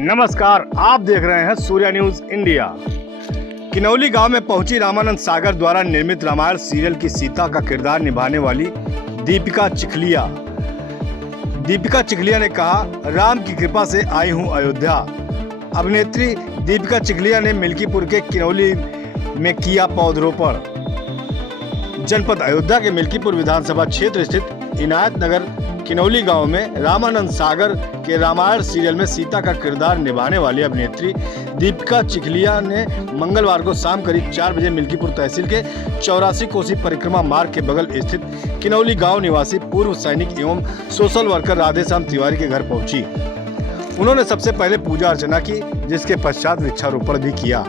नमस्कार, आप देख रहे हैं सूर्या न्यूज इंडिया। किनौली गांव में पहुंची रामानंद सागर द्वारा निर्मित रामायण सीरियल की सीता का किरदार निभाने वाली दीपिका चिखलिया। दीपिका चिखलिया ने कहा, राम की कृपा से आई हूं अयोध्या। अभिनेत्री दीपिका चिखलिया ने मिल्कीपुर के किनौली में किया पौधरोपण। जनपद अयोध्या के मिल्कीपुर विधानसभा क्षेत्र स्थित इनायत नगर किनौली गांव में रामानंद सागर के रामायण सीरियल में सीता का किरदार निभाने वाली अभिनेत्री दीपिका चिखलिया ने मंगलवार को शाम करीब 4 बजे मिल्कीपुर तहसील के 84 कोसी परिक्रमा मार्ग के बगल स्थित किनौली गांव निवासी पूर्व सैनिक एवं सोशल वर्कर राधेश्याम तिवारी के घर पहुंची। उन्होंने सबसे पहले पूजा अर्चना की, जिसके पश्चात वृक्षारोपण भी किया।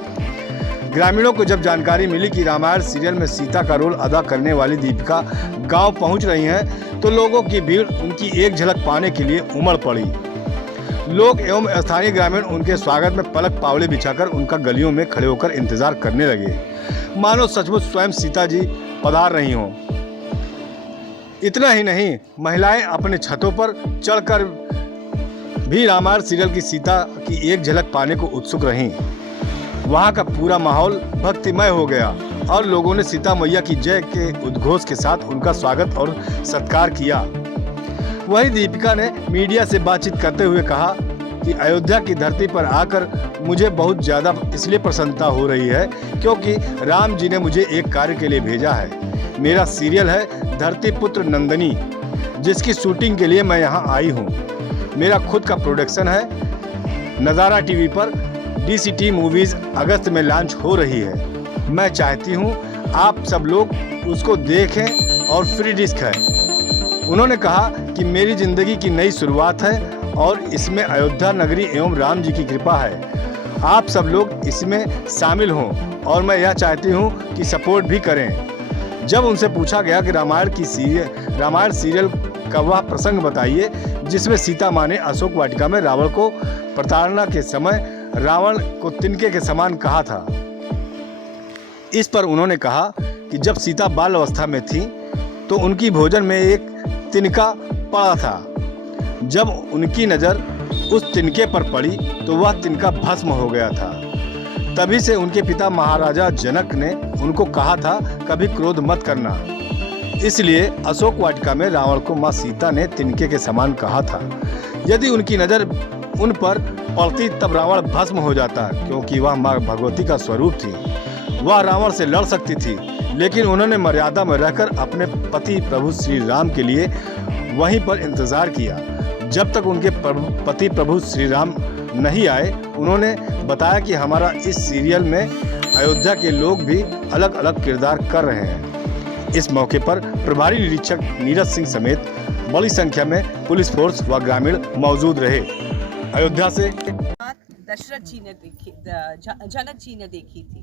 ग्रामीणों को जब जानकारी मिली कि रामायण सीरियल में सीता का रोल अदा करने वाली दीपिका गांव पहुंच रही हैं, तो लोगों की भीड़ उनकी एक झलक पाने के लिए उमड़ पड़ी। लोग एवं स्थानीय ग्रामीण उनके स्वागत में पलक पावड़े बिछाकर उनका गलियों में खड़े होकर इंतजार करने लगे, मानो सचमुच स्वयं सीता जी पधार रही हों। इतना ही नहीं, महिलाएं अपने छतों पर चढ़कर भी रामायण सीरियल की सीता की एक झलक पाने को उत्सुक रहीं। वहां का पूरा माहौल भक्तिमय हो गया और लोगों ने सीता मैया की जय के उद्घोष के साथ उनका स्वागत और सत्कार किया। वहीं दीपिका ने मीडिया से बातचीत करते हुए कहा कि अयोध्या की धरती पर आकर मुझे बहुत ज़्यादा इसलिए प्रसन्नता हो रही है क्योंकि राम जी ने मुझे एक कार्य के लिए भेजा है। मेरा सीरियल है धरती पुत्र नंदनी, जिसकी शूटिंग के लिए मैं यहाँ आई हूँ। मेरा खुद का प्रोडक्शन है। नज़ारा टीवी पर DCT मूवीज अगस्त में लॉन्च हो रही है। मैं चाहती हूँ आप सब लोग उसको देखें और फ्री डिस्क है। उन्होंने कहा कि मेरी जिंदगी की नई शुरुआत है और इसमें अयोध्या नगरी एवं राम जी की कृपा है। आप सब लोग इसमें शामिल हों और मैं यह चाहती हूँ कि सपोर्ट भी करें। जब उनसे पूछा गया कि रामायण सीरियल का वह प्रसंग बताइए जिसमें सीता माँ ने अशोक वाटिका में रावण को प्रताड़ना के समय रावण को तिनके के समान कहा था, इस पर उन्होंने कहा कि जब सीता बाल अवस्था में थी तो उनकी भोजन में एक तिनका पड़ा था। जब उनकी नज़र उस तिनके पर पड़ी तो वह तिनका भस्म हो गया था। तभी से उनके पिता महाराजा जनक ने उनको कहा था, कभी क्रोध मत करना। इसलिए अशोक वाटिका में रावण को माँ सीता ने तिनके के समान कहा था। यदि उनकी नज़र उन पर पड़ती तब रावण भस्म हो जाता, क्योंकि वह माँ भगवती का स्वरूप थी। वह रावण से लड़ सकती थी, लेकिन उन्होंने मर्यादा में रहकर अपने पति प्रभु श्री राम के लिए वहीं पर इंतजार किया जब तक उनके पति प्रभु श्री राम नहीं आए। उन्होंने बताया कि हमारा इस सीरियल में अयोध्या के लोग भी अलग अलग किरदार कर रहे हैं। इस मौके पर प्रभारी निरीक्षक नीरज सिंह समेत बड़ी संख्या में पुलिस फोर्स व ग्रामीण मौजूद रहे। अयोध्या से दशरथ जी ने देखी, जनक जी ने देखी थी,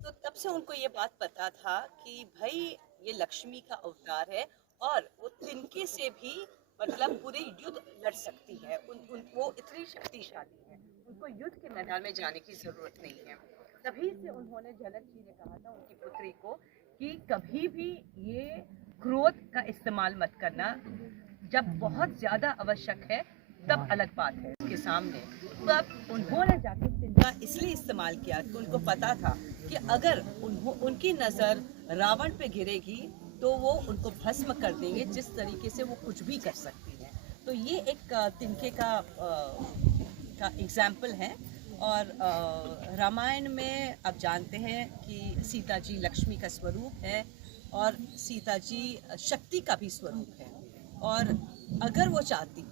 तो तब से उनको ये बात पता था कि भाई ये लक्ष्मी का अवतार है और वो तिनके से भी मतलब पूरे युद्ध लड़ सकती है। वो इतनी शक्तिशाली है, उनको युद्ध के मैदान में जाने की जरूरत नहीं है। तभी से उन्होंने जनक जी ने कहा था उनकी पुत्री को कि कभी भी ये क्रोध का इस्तेमाल मत करना, जब बहुत ज्यादा आवश्यक है तब अलग बात है उसके सामने। तब उन्होंने जाके तिनका इसलिए इस्तेमाल किया कि उनको पता था कि अगर उनकी नज़र रावण पे गिरेगी तो वो उनको भस्म कर देंगे, जिस तरीके से वो कुछ भी कर सकती है। तो ये एक तिनके का एग्जाम्पल है। और रामायण में आप जानते हैं कि सीता जी लक्ष्मी का स्वरूप है और सीता जी शक्ति का भी स्वरूप है। और अगर वो चाहती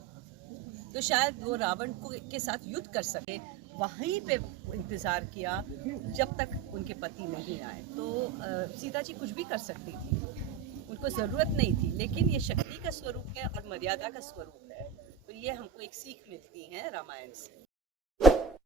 तो शायद वो रावण के साथ युद्ध कर सके। वहीं पे इंतज़ार किया जब तक उनके पति नहीं आए। तो सीता जी कुछ भी कर सकती थी, उनको ज़रूरत नहीं थी, लेकिन ये शक्ति का स्वरूप है और मर्यादा का स्वरूप है। तो ये हमको एक सीख मिलती है रामायण से।